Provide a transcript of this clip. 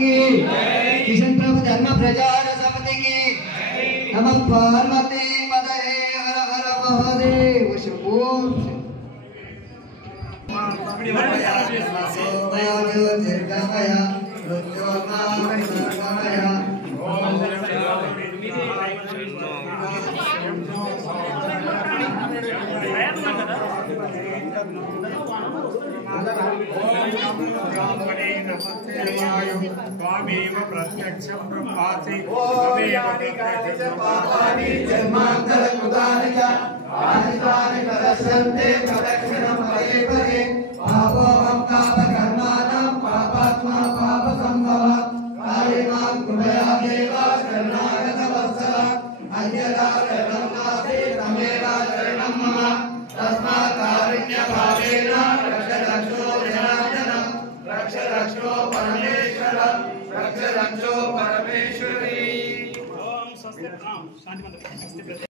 किशन प्रभु धर्म प्रचार समिति की नमः पार्वती पतये हर हर महादेव शंभो त्वमेव प्रत्यक्षं ब्रह्मासि जन्मान्तरकृतानि च आदितानि प्रदर्शन्ते प्रदक्षिणं परे परे पापोऽहं पापकर्माणां पापात्मा पापसम्भवः कालेनां कृपया देव शरणागतवत्सल अन्यथा शरणं नास्ति तमेव शरणं मम तस्मात् कारुण्यभावेन रक्ष रक्षो जनार्दनं रक्ष रक्षो परमेश्वर रक्ष रक्षो परमेश्वरी। ओम स्वस्ति। शांति मंत्र।